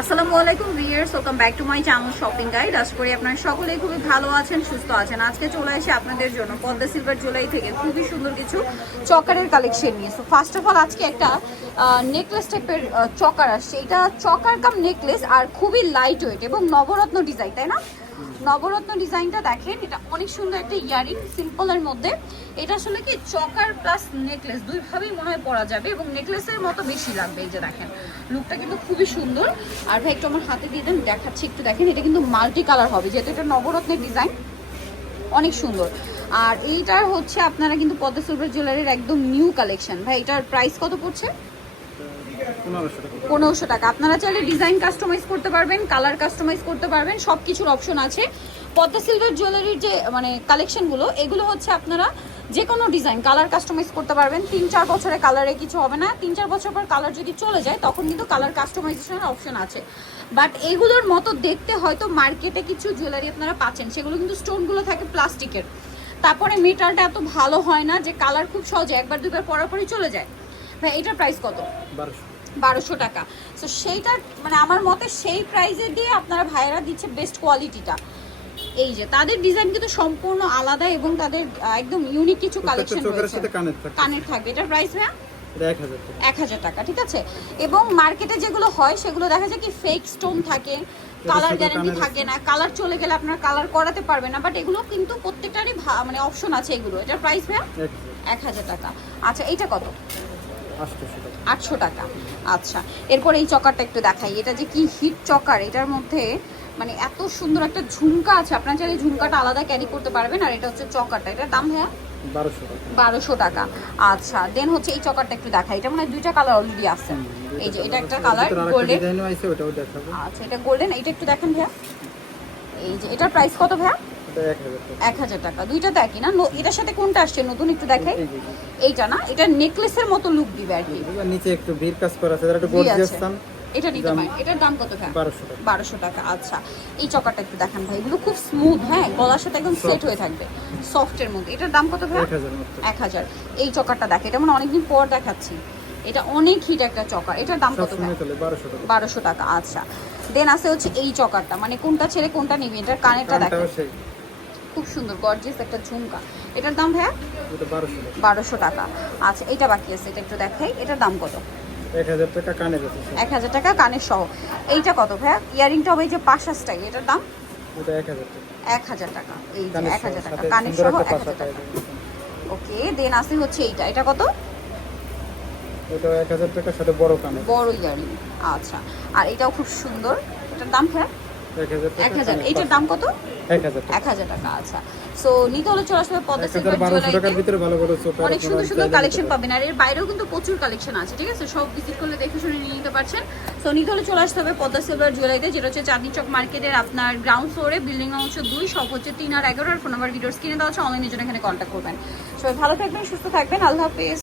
আসসালামু আলাইকুম viewers welcome back to my channel shopping guide আশা করি আপনারা সকলেই খুবই ভালো আছেন, সুস্থ আছেন। আজকে চলে আসে আপনাদের জন্য পদ্মা সিলভার জুলাই থেকে। খুবই সুন্দর কিছু চকারের কালেকশন নিয়ে। সো ফার্স্ট অফ অল আজকে একটা নেকলেস টাইপের চকার আসছে। এটা চকার কাম নেকলেস আর খুবই লাইট ওয়েট এবং নবরত্ন ডিজাইন তাই না? নবরত্ন ডিজাইনটা দেখেন, এটা অনেক সুন্দর একটা ইয়ারিং সিম্পলের মধ্যে। এটা আসলে কি, চকার প্লাস নেকলেস দুইভাবেই মনে হয় পরা যাবে এবং নেকলেসের মতো বেশি লাগবে, এই যে দেখেন। লুকটা কিন্তু খুবই সুন্দর। আর ভাই, একটু আমার হাতে দিয়ে দেন, দেখাচ্ছি একটু, দেখেন, এটা কিন্তু মাল্টি কালার হবে, যেহেতু এটা নবরত্নের ডিজাইন অনেক সুন্দর। আর এইটার হচ্ছে আপনারা কিন্তু পদ্মা সিলভার জুয়েলারির একদম নিউ কালেকশন ভাই, এটার প্রাইস কত পড়ছে? পনেরোশো টাকা। আপনারা চাইলে ডিজাইন কাস্টমাইজ করতে পারবেন কালার কাস্টমাইজ করতে পারবেন সব কিছুর অপশন আছে। পদ্মা সিলভার জুয়েলারির যে মানে কালেকশনগুলো এগুলো হচ্ছে আপনারা যে কোনো ডিজাইন কালার কাস্টমাইজ করতে পারবেন। তিন, চার বছরে কালারে কিছু হবে না। তিন, চার বছর পর কালার যদি চলে যায়, তখন কিন্তু কালার কাস্টমাইজেশনের অপশন আছে। বাট এগুলোর মতো দেখতে হয়তো মার্কেটে কিছু জুয়েলারি আপনারা পাচ্ছেন। সেগুলো কিন্তু স্টোনগুলো থাকে প্লাস্টিকের তারপরে মেটালটা এত ভালো হয় না যে কালার খুব সহজে একবার দুবার পরার চলে যায়। ভাই, এটার প্রাইস কত? বারোশো। বারোশো টাকা। তো সেইটা মানে আমার মতে সেই প্রাইসে দিয়ে আপনারা ভাইয়েরা দিচ্ছে বেস্ট কোয়ালিটিটা এই যে তাদের ডিজাইন কিন্তু সম্পূর্ণ আলাদা এবং তাদের একদম ইউনিক কিছু কালেকশন রয়েছে। কানের থাকবে। এটার প্রাইস ভাইয়া? এক হাজার টাকা। ঠিক আছে? এবং মার্কেটে যেগুলো হয় সেগুলো দেখা যায় কি ফেক স্টোন থাকে কালার গ্যারান্টি থাকে না কালার চলে গেলে আপনার কালার করাতে পারবে না বাট এগুলো কিন্তু প্রত্যেকটারই মানে অপশন আছে এগুলো। এটার প্রাইস ভাইয়া? এক হাজার টাকা। আচ্ছা এইটা কত? আটশো টাকা। আচ্ছা এরপর এই চকারটা একটু দেখাই। এটা যে কি হিট চকার এটার মধ্যে মানে এত সুন্দর একটা ঝুমকা আছে। আপনার চাইলে ঝুমকাটা আলাদা ক্যারি করতে পারবেন আর এটা হচ্ছে চকারটা। এটার দাম হ্যাঁ বারোশো টাকা। আচ্ছা দেন হচ্ছে এই চকারটা একটু দেখাই। এটা মানে দুইটা কালার অলরেডি আছে। এই যে এটা একটা কালার গোল্ডেন আচ্ছা এটা গোল্ডেন এইটা একটু দেখেন ভাইয়া। এই যে এটার প্রাইস কত ভাইয়া? এটা এক হাজার টাকা। দুইটা তো একই না? এটার সাথে কোনটা আসছে? নতুন একটু দেখাই। এইটা না? এটা নেকলেসের মতো লুক দিবে আর কি। নিচে একটু ভিড় কাজ করা আছে। এটা একটু গর্জিয়াস। এটা নিতে পারেন। এটার দাম কত টাকা। বারোশো টাকা আচ্ছা। এই চকারটা একটু দেখান ভাই। এগুলো খুব স্মুথ হ্যাঁ? গলার সাথে একদম সেট হয়ে থাকবে। সফটের মধ্যে। এটার দাম কত ভাই? এক হাজার। এই চকারটা দেখ এটা মানে অনেকদিন পর দেখাচ্ছি। এটা অনেক হিট একটা চকার। এটার দাম কত বারোশো টাকা। আচ্ছা। দেন আছে হচ্ছে এই চকারটা। মানে কোনটা ছেড়ে কোনটা নিবি? এটার কানেরটা দেখো কানটাও সেই। খুব সুন্দর গর্জিয়াস একটা ঝুমকা। এটার দাম ভাইয়া? বারোশো টাকা। আচ্ছা এটা বাকি আছে এটা একটু দেখাই। এটার দাম কত? এক হাজার টাকা কানের সহ। এইটা কত ভাইয়া? ইয়ারিংটা হবে যে পাশা স্টাইল এটার দাম? এক হাজার টাকা। এই এক হাজার টাকা। কানের সহ এক হাজার টাকা। ওকে দেন আসে হচ্ছে এইটা। এটা কত? এটা এক হাজার টাকার সাথে বড় কানে। বড় ইয়ারিং। আচ্ছা আর এটাও খুব সুন্দর। এটার দাম হ্যাঁ এক হাজার এক টাকা হাজার কানের এইটার দাম কত? এক হাজার টাকা। এক হাজার টাকা আচ্ছা। সো নিতে হলে চলে আসবে পদ্মা সিলভার বারোশো টাকার জুয়েলারিতে ভিতরে ভালো করে অনেক সুন্দর সুন্দর কালেকশন পাবেন। আর এর বাইরেও কিন্তু প্রচুর কালেকশন আছে ঠিক আছে? সব ভিজিট করলে দেখে শুনে নিয়ে নিতে পারছেন। সো নিতে হলে চলে আসতে হবে পদ্মা সিলভার জুয়েলারিতে যেটা হচ্ছে চাঁদনি চক মার্কেটের আপনার গ্রাউন্ড ফ্লোরে বিল্ডিং অংশ দুই সব হচ্ছে তিন আর এগারো আর ফোন নাম্বার ভিডিওস কিনে দেওয়া হচ্ছে অনলাইনের জন্য এখানে কন্ট্যাক্ট করবেন। সবাই ভালো থাকবেন সুস্থ থাকবেন। আল্লাহ হাফিজ।